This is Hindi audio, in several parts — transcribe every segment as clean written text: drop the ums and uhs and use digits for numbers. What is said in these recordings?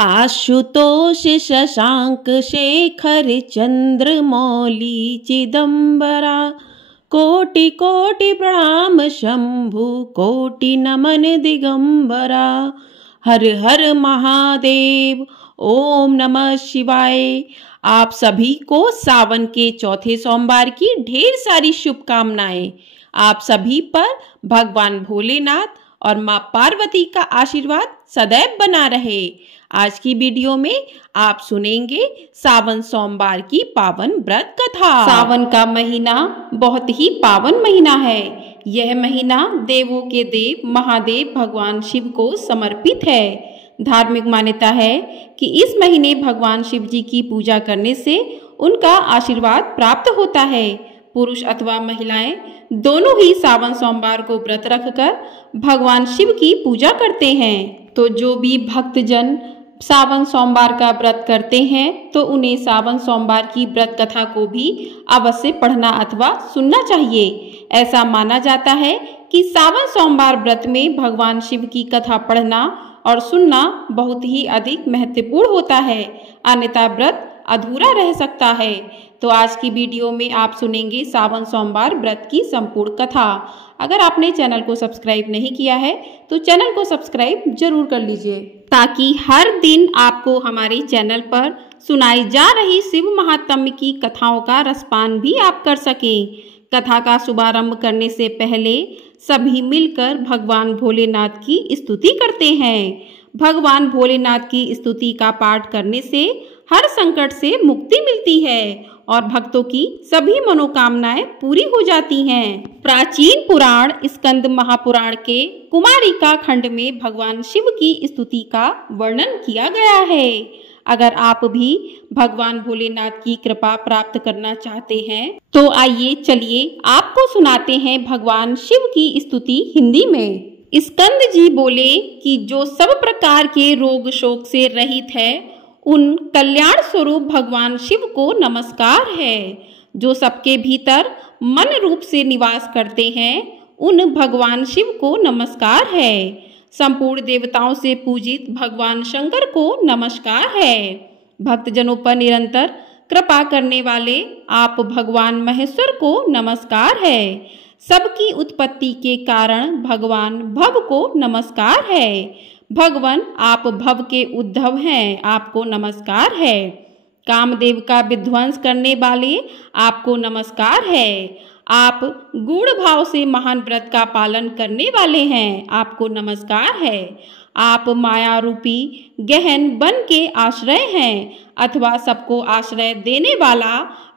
आशुतोष शशांक शेखर चंद्रमौली चिदंबरा कोटि कोटि प्रणाम शंभु कोटि नमन दिगंबरा। हर हर महादेव। ओम नमः शिवाय। आप सभी को सावन के चौथे सोमवार की ढेर सारी शुभकामनाएं। आप सभी पर भगवान भोलेनाथ और माँ पार्वती का आशीर्वाद सदैव बना रहे। आज की वीडियो में आप सुनेंगे सावन सोमवार की पावन व्रत कथा। सावन का महीना बहुत ही पावन महीना है। यह महीना देवों के देव महादेव भगवान शिव को समर्पित है। धार्मिक मान्यता है कि इस महीने भगवान शिव जी की पूजा करने से उनका आशीर्वाद प्राप्त होता है। पुरुष अथवा महिलाएं दोनों ही सावन सोमवार को व्रत रखकर भगवान शिव की पूजा करते हैं। तो जो भी भक्तजन सावन सोमवार का व्रत करते हैं तो उन्हें सावन सोमवार की व्रत कथा को भी अवश्य पढ़ना अथवा सुनना चाहिए। ऐसा माना जाता है कि सावन सोमवार व्रत में भगवान शिव की कथा पढ़ना और सुनना बहुत ही अधिक महत्वपूर्ण होता है, अन्यथा व्रत अधूरा रह सकता है। तो आज की वीडियो में आप सुनेंगे सावन सोमवार व्रत की संपूर्ण कथा। अगर आपने चैनल को सब्सक्राइब नहीं किया है तो चैनल को सब्सक्राइब जरूर कर लीजिए, ताकि हर दिन आपको हमारे चैनल पर सुनाई जा रही शिव महात्म्य की कथाओं का रसपान भी आप कर सकें। कथा का शुभारंभ करने से पहले सभी मिलकर भगवान भोलेनाथ की स्तुति करते हैं। भगवान भोलेनाथ की स्तुति का पाठ करने से हर संकट से मुक्ति मिलती है और भक्तों की सभी मनोकामनाएं पूरी हो जाती हैं। प्राचीन पुराण स्कंद महापुराण के कुमारिका खंड में भगवान शिव की स्तुति का वर्णन किया गया है। अगर आप भी भगवान भोलेनाथ की कृपा प्राप्त करना चाहते हैं तो आइए चलिए आपको सुनाते हैं भगवान शिव की स्तुति हिंदी में। स्कंद जी बोले कि जो सब प्रकार के रोग शोक से रहित है उन कल्याण स्वरूप भगवान शिव को नमस्कार है। जो सबके भीतर मन रूप से निवास करते हैं उन भगवान शिव को नमस्कार है। संपूर्ण देवताओं से पूजित भगवान शंकर को नमस्कार है। भक्तजनों पर निरंतर कृपा करने वाले आप भगवान महेश्वर को नमस्कार है। सबकी उत्पत्ति के कारण भगवान भव को नमस्कार है। भगवान आप भव के उद्धव हैं, आपको नमस्कार है। कामदेव का विध्वंस करने वाले आपको नमस्कार है। आप गूढ़ भाव से महान व्रत का पालन करने वाले हैं, आपको नमस्कार है। आप माया रूपी गहन वन के आश्रय हैं अथवा सबको आश्रय देने वाला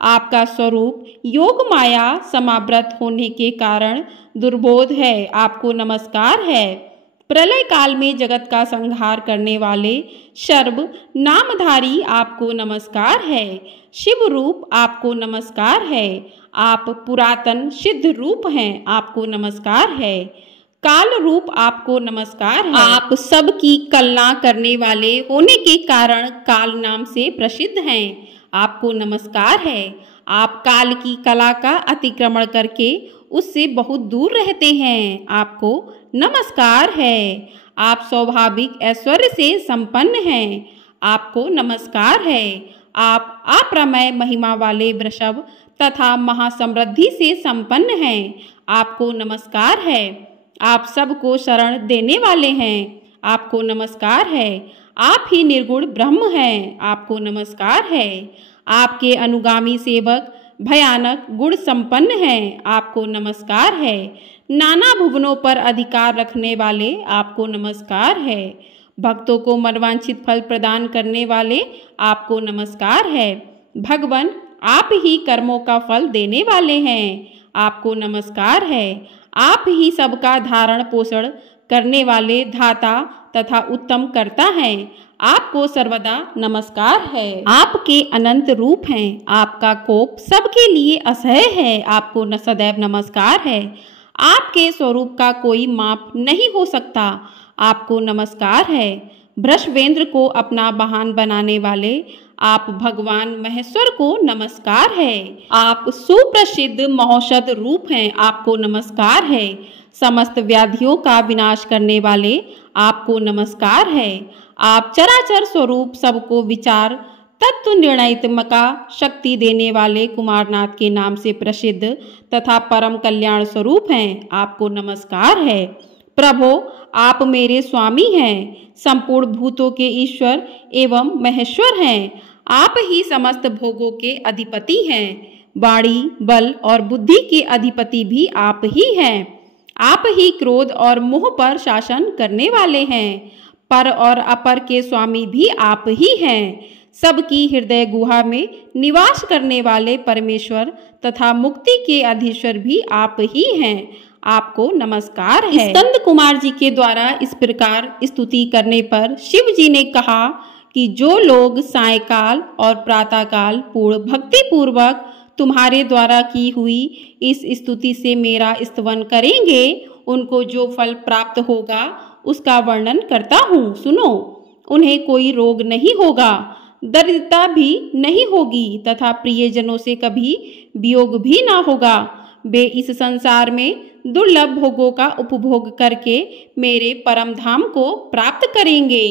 आपका स्वरूप योग माया समाव्रत होने के कारण दुर्बोध है, आपको नमस्कार है। प्रलय काल में जगत का संहार करने वाले सर्व नामधारी आपको नमस्कार है। शिव रूप आपको नमस्कार है। आप पुरातन सिद्ध रूप हैं, आपको नमस्कार है। काल रूप आपको नमस्कार है। आप सबकी कलना करने वाले होने के कारण काल नाम से प्रसिद्ध हैं, आपको नमस्कार है। आप काल की कला का अतिक्रमण करके उससे बहुत दूर रहते हैं, आपको नमस्कार है। आप स्वाभाविक ऐश्वर्य से संपन्न हैं, आपको नमस्कार है। आप अप्रमेय महिमा वाले वृषभ तथा महासमृद्धि से संपन्न हैं, आपको नमस्कार है। आप सबको शरण देने वाले हैं, आपको नमस्कार है। आप ही निर्गुण ब्रह्म हैं, आपको नमस्कार है। आपके अनुगामी सेवक भयानक गुण संपन्न हैं, आपको नमस्कार है। नाना भुवनों पर अधिकार रखने वाले आपको नमस्कार है। भक्तों को मनवांछित फल प्रदान करने वाले आपको नमस्कार है। भगवान आप ही कर्मों का फल देने वाले हैं, आपको नमस्कार है। आप ही सबका धारण पोषण करने वाले धाता तथा उत्तम कर्ता हैं, आपको सर्वदा नमस्कार है। आपके अनंत रूप हैं, आपका कोप सबके लिए असह्य है, आपको सदैव नमस्कार है। आपके स्वरूप का कोई माप नहीं हो सकता, आपको नमस्कार है। वृषभेंद्र को अपना वाहन बनाने वाले आप भगवान महेश्वर को नमस्कार है। आप सुप्रसिद्ध महौषध रूप हैं, आपको नमस्कार है। समस्त व्याधियों का विनाश करने वाले आपको नमस्कार है। आप चराचर स्वरूप सबको विचार तत्व निर्णयत्मका शक्ति देने वाले कुमारनाथ के नाम से प्रसिद्ध तथा परम कल्याण स्वरूप हैं। आपको नमस्कार है। प्रभो, आप मेरे स्वामी हैं, संपूर्ण भूतों के ईश्वर एवं महेश्वर हैं। आप ही समस्त भोगों के अधिपति हैं। वाणी, बल और बुद्धि के अधिपति भी आप ही हैं। आप ही क्रोध और मोह पर शासन करने वाले हैं। पर और अपर के स्वामी भी आप ही हैं। सबकी हृदय गुहा में निवास करने वाले परमेश्वर तथा मुक्ति के अधीश्वर भी आप ही हैं। आपको नमस्कार है। स्कंद कुमार जी के द्वारा इस प्रकार स्तुति करने पर शिव जी ने कहा कि जो लोग सायकाल और प्रातःकाल पूर्ण भक्ति पूर्वक तुम्हारे द्वारा की हुई इस स्तुति से मेरा स्तवन करेंगे, उनको जो फल प्राप्त होगा उसका वर्णन करता हूँ। सुनो, उन्हें कोई रोग नहीं होगा, दरिद्रता भी नहीं होगी तथा प्रियजनों से कभी वियोग भी ना होगा। वे इस संसार में दुर्लभ भोगों का उपभोग करके मेरे परम धाम को प्राप्त करेंगे।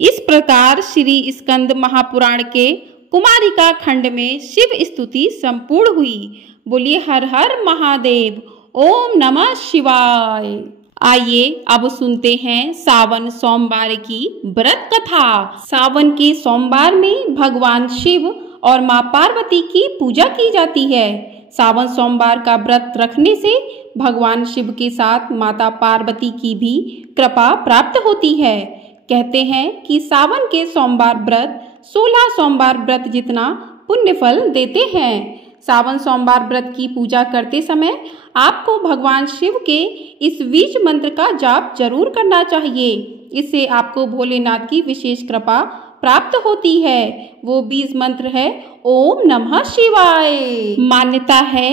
इस प्रकार श्री स्कंद महापुराण के कुमारिका खंड में शिव स्तुति संपूर्ण हुई। बोलिए हर हर महादेव। ओम नमः शिवाय। आइए अब सुनते हैं सावन सोमवार की व्रत कथा। सावन के सोमवार में भगवान शिव और माँ पार्वती की पूजा की जाती है। सावन सोमवार का व्रत रखने से भगवान शिव के साथ माता पार्वती की भी कृपा प्राप्त होती है। कहते हैं कि सावन के सोमवार व्रत 16 सोमवार व्रत जितना पुण्य फल देते हैं। सावन सोमवार व्रत की पूजा करते समय आपको भगवान शिव के इस बीज मंत्र का जाप जरूर करना चाहिए। इससे आपको भोलेनाथ की विशेष कृपा प्राप्त होती है। वो बीज मंत्र है ओम नमः शिवाय। मान्यता है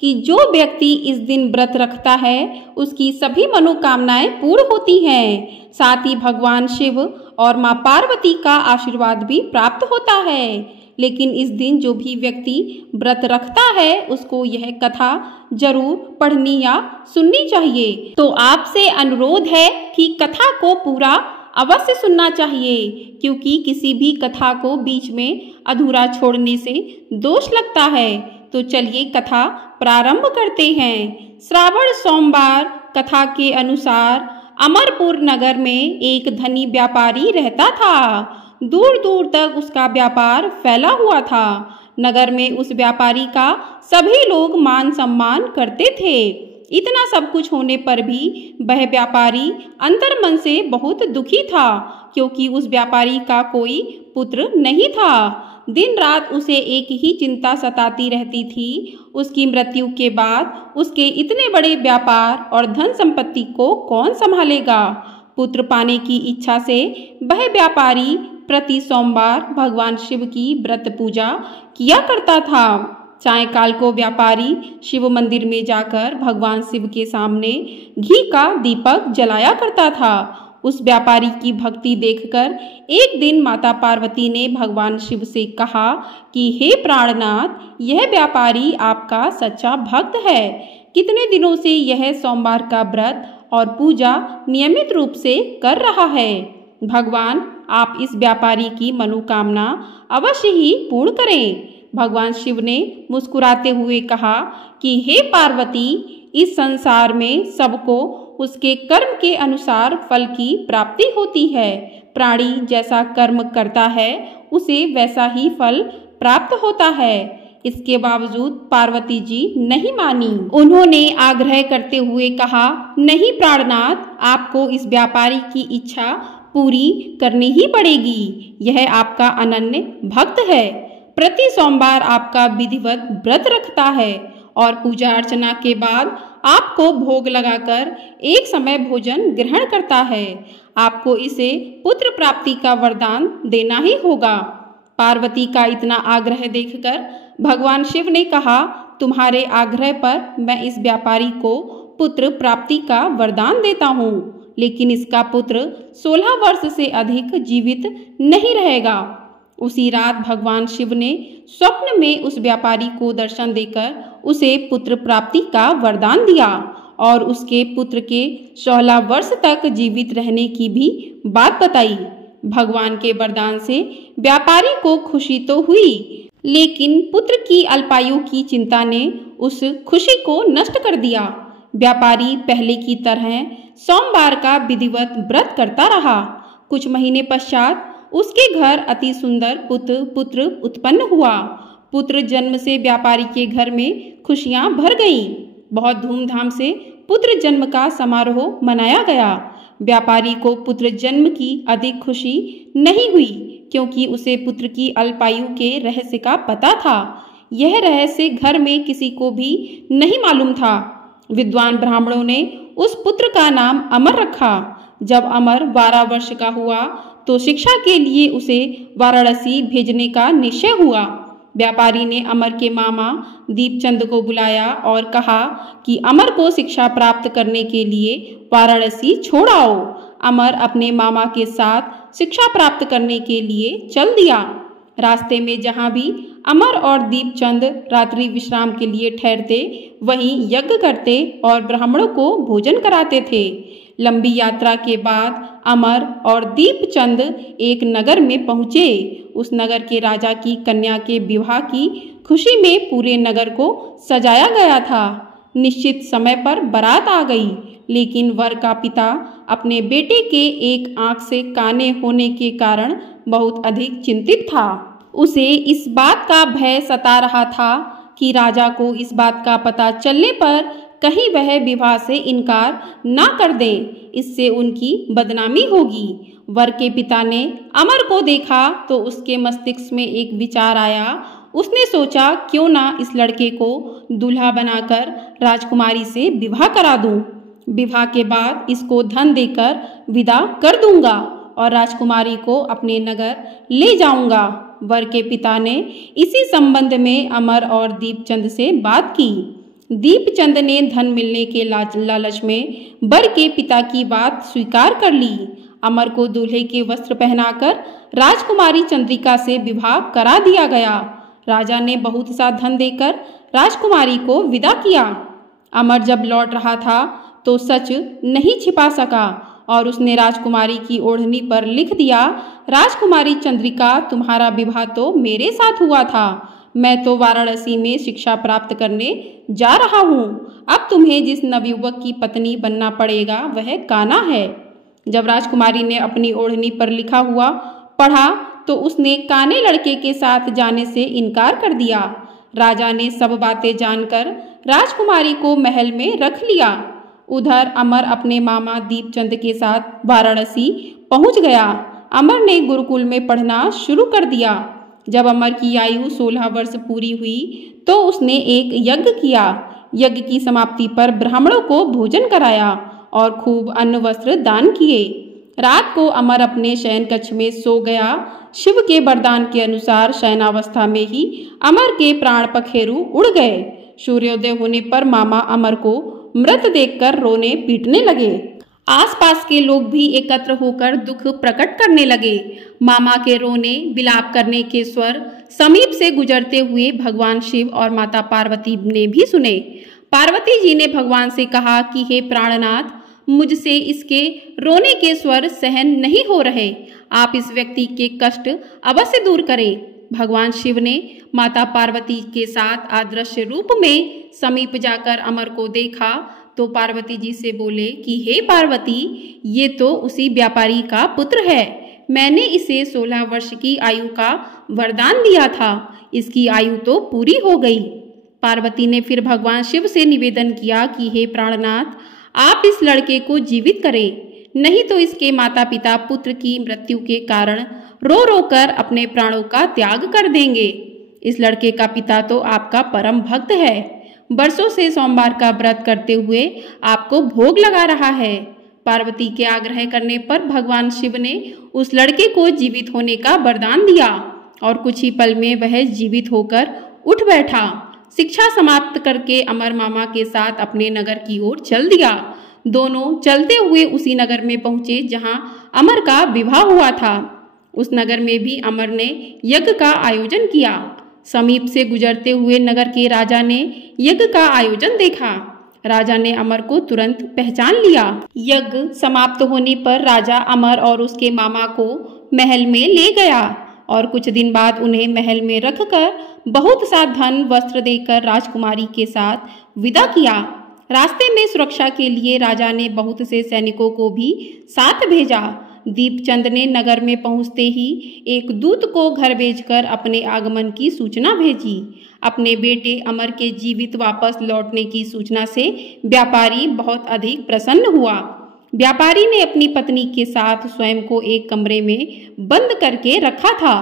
कि जो व्यक्ति इस दिन व्रत रखता है उसकी सभी मनोकामनाएं पूर्ण होती हैं। साथ ही भगवान शिव और माँ पार्वती का आशीर्वाद भी प्राप्त होता है। लेकिन इस दिन जो भी व्यक्ति व्रत रखता है उसको यह कथा जरूर पढ़नी या सुननी चाहिए। तो आपसे अनुरोध है कि कथा को पूरा अवश्य सुनना चाहिए, क्योंकि किसी भी कथा को बीच में अधूरा छोड़ने से दोष लगता है। तो चलिए कथा प्रारंभ करते हैं। श्रावण सोमवार कथा के अनुसार अमरपुर नगर में एक धनी व्यापारी रहता था। दूर दूर तक उसका व्यापार फैला हुआ था। नगर में उस व्यापारी का सभी लोग मान सम्मान करते थे। इतना सब कुछ होने पर भी वह व्यापारी अंतर्मन से बहुत दुखी था, क्योंकि उस व्यापारी का कोई पुत्र नहीं था। दिन रात उसे एक ही चिंता सताती रहती थी, उसकी मृत्यु के बाद उसके इतने बड़े व्यापार और धन संपत्ति को कौन संभालेगा। पुत्र पाने की इच्छा से वह व्यापारी प्रति सोमवार भगवान शिव की व्रत पूजा किया करता था। सायंकाल को व्यापारी शिव मंदिर में जाकर भगवान शिव के सामने घी का दीपक जलाया करता था। उस व्यापारी की भक्ति देखकर एक दिन माता पार्वती ने भगवान शिव से कहा कि हे प्राणनाथ, यह व्यापारी आपका सच्चा भक्त है। कितने दिनों से यह सोमवार का व्रत और पूजा नियमित रूप से कर रहा है। भगवान, आप इस व्यापारी की मनोकामना अवश्य ही पूर्ण करें। भगवान शिव ने मुस्कुराते हुए कहा कि हे पार्वती, इस संसार में सबको उसके कर्म के अनुसार फल की प्राप्ति होती है। प्राणी जैसा कर्म करता है उसे वैसा ही फल प्राप्त होता है। इसके बावजूद पार्वती जी नहीं मानी। उन्होंने आग्रह करते हुए कहा, नहीं प्राणनाथ, आपको इस व्यापारी की इच्छा पूरी करनी ही पड़ेगी। यह आपका अनन्य भक्त है, प्रति सोमवार आपका विधिवत व्रत रखता है और पूजा अर्चना के बाद आपको भोग लगाकर एक समय भोजन ग्रहण करता है। आपको इसे पुत्र प्राप्ति का वरदान देना ही होगा। पार्वती का इतना आग्रह देखकर भगवान शिव ने कहा, तुम्हारे आग्रह पर मैं इस व्यापारी को पुत्र प्राप्ति का वरदान देता हूँ, लेकिन इसका पुत्र 16 वर्ष से अधिक जीवित नहीं रहेगा। उसी रात भगवान शिव ने स्वप्न में उस व्यापारी को दर्शन देकर उसे पुत्र प्राप्ति का वरदान दिया और उसके पुत्र के 16 वर्ष तक जीवित रहने की भी बात बताई। भगवान के वरदान से व्यापारी को खुशी तो हुई, लेकिन पुत्र की अल्पायु की चिंता ने उस खुशी को नष्ट कर दिया। व्यापारी पहले की तरह सोमवार का विधिवत व्रत करता रहा। कुछ महीने पश्चात उसके घर अति सुंदर पुत्र उत्पन्न हुआ। पुत्र जन्म से व्यापारी के घर में खुशियां भर गईं। बहुत धूमधाम से पुत्र जन्म का समारोह मनाया गया। व्यापारी को पुत्र जन्म की अधिक खुशी नहीं हुई, क्योंकि उसे पुत्र की अल्पायु के रहस्य का पता था। यह रहस्य घर में किसी को भी नहीं मालूम था। विद्वान ब्राह्मणों ने उस पुत्र का नाम अमर रखा। जब अमर 12 वर्ष का हुआ तो शिक्षा के लिए उसे वाराणसी भेजने का निश्चय हुआ। व्यापारी ने अमर के मामा दीपचंद को बुलाया और कहा कि अमर को शिक्षा प्राप्त करने के लिए वाराणसी छोड़ आओ। अमर अपने मामा के साथ शिक्षा प्राप्त करने के लिए चल दिया। रास्ते में जहाँ भी अमर और दीपचंद रात्रि विश्राम के लिए ठहरते, वहीं यज्ञ करते और ब्राह्मणों को भोजन कराते थे। लंबी यात्रा के बाद अमर और दीपचंद एक नगर में पहुँचे। उस नगर के राजा की कन्या के विवाह की खुशी में पूरे नगर को सजाया गया था। निश्चित समय पर बारात आ गई, लेकिन वर का पिता अपने बेटे के एक आंख से काने होने के कारण बहुत अधिक चिंतित था। उसे इस बात का भय सता रहा था कि राजा को इस बात का पता चलने पर कहीं वह विवाह से इनकार ना कर दे, इससे उनकी बदनामी होगी। वर के पिता ने अमर को देखा तो उसके मस्तिष्क में एक विचार आया। उसने सोचा, क्यों ना इस लड़के को दूल्हा बनाकर राजकुमारी से विवाह करा दूं। विवाह के बाद इसको धन देकर विदा कर दूंगा और राजकुमारी को अपने नगर ले जाऊंगा। वर के पिता ने इसी संबंध में अमर और दीपचंद से बात की। दीपचंद ने धन मिलने के लालच में वर के पिता की बात स्वीकार कर ली। अमर को दूल्हे के वस्त्र पहनाकर राजकुमारी चंद्रिका से विवाह करा दिया गया। राजा ने बहुत सा धन देकर राजकुमारी को विदा किया। अमर जब लौट रहा था तो सच नहीं छिपा सका और उसने राजकुमारी की ओढ़नी पर लिख दिया, राजकुमारी चंद्रिका, तुम्हारा विवाह तो मेरे साथ हुआ था। मैं तो वाराणसी में शिक्षा प्राप्त करने जा रहा हूँ। अब तुम्हें जिस नवयुवक की पत्नी बनना पड़ेगा वह कान्हा है। जब राजकुमारी ने अपनी ओढ़नी पर लिखा हुआ पढ़ा तो उसने काने लड़के के साथ जाने से इनकार कर दिया। राजा ने सब बातें जानकर राजकुमारी को महल में रख लिया। उधर अमर अपने मामा दीपचंद के साथ वाराणसी पहुंच गया। अमर ने गुरुकुल में पढ़ना शुरू कर दिया। जब अमर की आयु 16 वर्ष पूरी हुई तो उसने एक यज्ञ किया। यज्ञ की समाप्ति पर ब्राह्मणों को भोजन कराया और खूब अन्न वस्त्र दान किए। रात को अमर अपने शयन कक्ष में सो गया। शिव के वरदान के अनुसार शयनावस्था में ही अमर के प्राण पखेरु उड़ गए। सूर्योदय होने पर मामा अमर को मृत देखकर रोने पीटने लगे। आसपास के लोग भी एकत्र होकर दुख प्रकट करने लगे। मामा के रोने विलाप करने के स्वर समीप से गुजरते हुए भगवान शिव और माता पार्वती ने भी सुने। पार्वती जी ने भगवान से कहा कि हे प्राणनाथ, मुझसे इसके रोने के स्वर सहन नहीं हो रहे। आप इस व्यक्ति के कष्ट अवश्य दूर करें। भगवान शिव ने माता पार्वती के साथ अदृश्य रूप में समीप जाकर अमर को देखा तो पार्वती जी से बोले कि हे पार्वती, ये तो उसी व्यापारी का पुत्र है। मैंने इसे 16 वर्ष की आयु का वरदान दिया था। इसकी आयु तो पूरी हो गई। पार्वती ने फिर भगवान शिव से निवेदन किया कि हे प्राणनाथ, आप इस लड़के को जीवित करें, नहीं तो इसके माता पिता पुत्र की मृत्यु के कारण रो रो कर अपने प्राणों का त्याग कर देंगे। इस लड़के का पिता तो आपका परम भक्त है, वर्षों से सोमवार का व्रत करते हुए आपको भोग लगा रहा है। पार्वती के आग्रह करने पर भगवान शिव ने उस लड़के को जीवित होने का वरदान दिया और कुछ ही पल में वह जीवित होकर उठ बैठा। शिक्षा समाप्त करके अमर मामा के साथ अपने नगर की ओर चल दिया। दोनों चलते हुए उसी नगर में पहुंचे जहां अमर का विवाह हुआ था। उस नगर में भी अमर ने यज्ञ का आयोजन किया। समीप से गुजरते हुए नगर के राजा ने यज्ञ का आयोजन देखा। राजा ने अमर को तुरंत पहचान लिया। यज्ञ समाप्त होने पर राजा अमर और उसके मामा को महल में ले गया और कुछ दिन बाद उन्हें महल में रखकर बहुत सा धन वस्त्र देकर राजकुमारी के साथ विदा किया। रास्ते में सुरक्षा के लिए राजा ने बहुत से सैनिकों को भी साथ भेजा। दीपचंद ने नगर में पहुंचते ही एक दूत को घर भेजकर अपने आगमन की सूचना भेजी। अपने बेटे अमर के जीवित वापस लौटने की सूचना से व्यापारी बहुत अधिक प्रसन्न हुआ। व्यापारी ने अपनी पत्नी के साथ स्वयं को एक कमरे में बंद करके रखा था।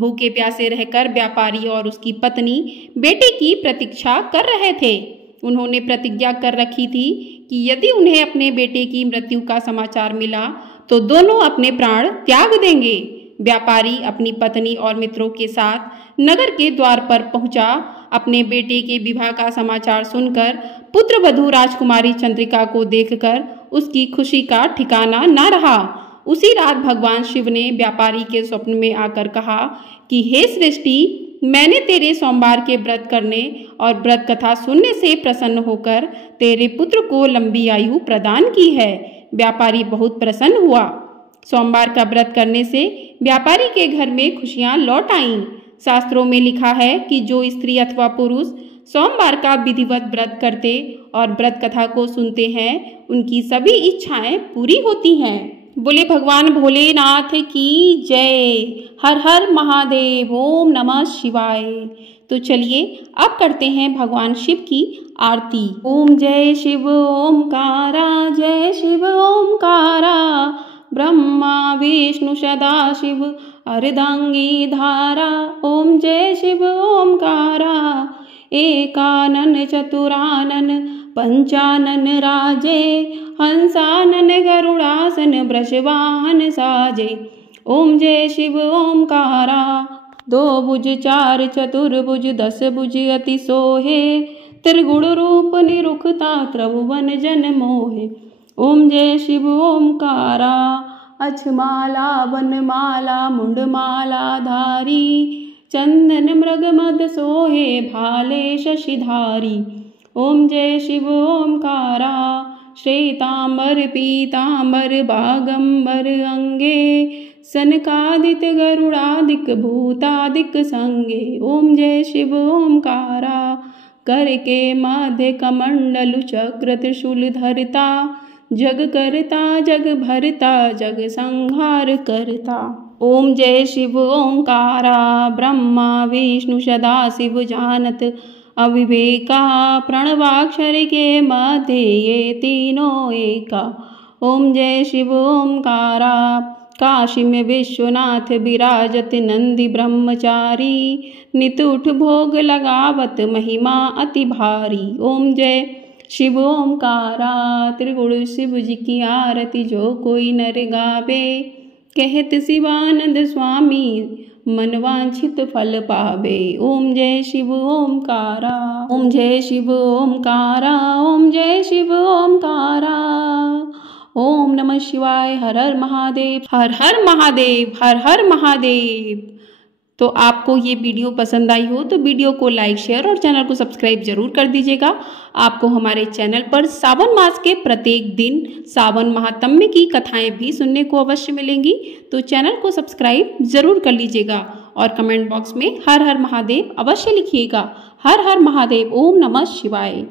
भूखे प्यासे रहकर व्यापारी और उसकी पत्नी बेटे की प्रतीक्षा कर रहे थे। उन्होंने प्रतिज्ञा कर रखी थी कि यदि उन्हें अपने बेटे की मृत्यु का समाचार मिला तो दोनों अपने प्राण त्याग देंगे। व्यापारी अपनी पत्नी और मित्रों के साथ नगर के द्वार पर पहुंचा। अपने बेटे के विवाह का समाचार सुनकर पुत्रवधू राजकुमारी चंद्रिका को देखकर उसकी खुशी का ठिकाना न रहा। उसी रात भगवान शिव ने व्यापारी के स्वप्न में आकर कहा कि हे सृष्टि, मैंने तेरे सोमवार के व्रत करने और व्रत कथा सुनने से प्रसन्न होकर तेरे पुत्र को लंबी आयु प्रदान की है। व्यापारी बहुत प्रसन्न हुआ। सोमवार का व्रत करने से व्यापारी के घर में खुशियां लौट आईं। शास्त्रों में लिखा है कि जो स्त्री अथवा पुरुष सोमवार का विधिवत व्रत करते और व्रत कथा को सुनते हैं उनकी सभी इच्छाएं पूरी होती हैं। बोले भगवान भोलेनाथ की जय। हर हर महादेव। ओम नमः शिवाय। तो चलिए अब करते हैं भगवान शिव की आरती। ओम जय शिव ओमकारा, जय शिव ओमकारा, ब्रह्मा विष्णु सदा शिव अर्धांगी धारा। ओम जय शिव ओमकारा, एकानन चतुरानन पंचानन राजे, हंसानन गरुड़ासन वृषवाहन साजे। ओम जय शिव ओमकारा, दो भुज चार चतुर्भुज दस भुज अति सोहे, त्रिगुण रूप निरुखता त्रिभुवन जन मोहे। ओम जय शिव ओमकारा, अछमाला वनमाला मुंडमाला धारी, चंदन मृग मद सोहे भाले शशिधारी। ओम जय शिव ओमकारा, श्वेतांबर पीतांबर बागंबर अंगे, सनकादिक गरुड़ादिक भूतादिक संगे। ओम जय शिव ओमकारा, कर के मध्य कमंडलु चक्र त्रिशूल धरता, जग करता जग भरता जग संहार करता। ओम जय शिव ओंकारा, ब्रह्मा विष्णु सदा शिव जानत अविवेका, प्रणवाक्षर के मध्य ये तीनों एका। ओम जय शिव ओंकारा, काशी में विश्वनाथ विराजत नंदी ब्रह्मचारी, नित उठ भोग लगावत महिमा अति भारी। ओम जय शिव ओमकारा, त्रिगुण शिव जी की आरती जो कोई नर गावे, कहत शिवानंद स्वामी मन वांछित फल पावे। ओम जय शिव ओमकारा, ओम जय शिव ओमकारा, ओम जय शिव ओमकारा। ओम नमः शिवाय। हर हर महादेव, हर हर महादेव, हर हर महादेव। तो आपको ये वीडियो पसंद आई हो तो वीडियो को लाइक शेयर और चैनल को सब्सक्राइब जरूर कर दीजिएगा। आपको हमारे चैनल पर सावन मास के प्रत्येक दिन सावन महात्म्य की कथाएं भी सुनने को अवश्य मिलेंगी। तो चैनल को सब्सक्राइब जरूर कर लीजिएगा और कमेंट बॉक्स में हर हर महादेव अवश्य लिखिएगा। हर हर महादेव। ओम नमः शिवाय।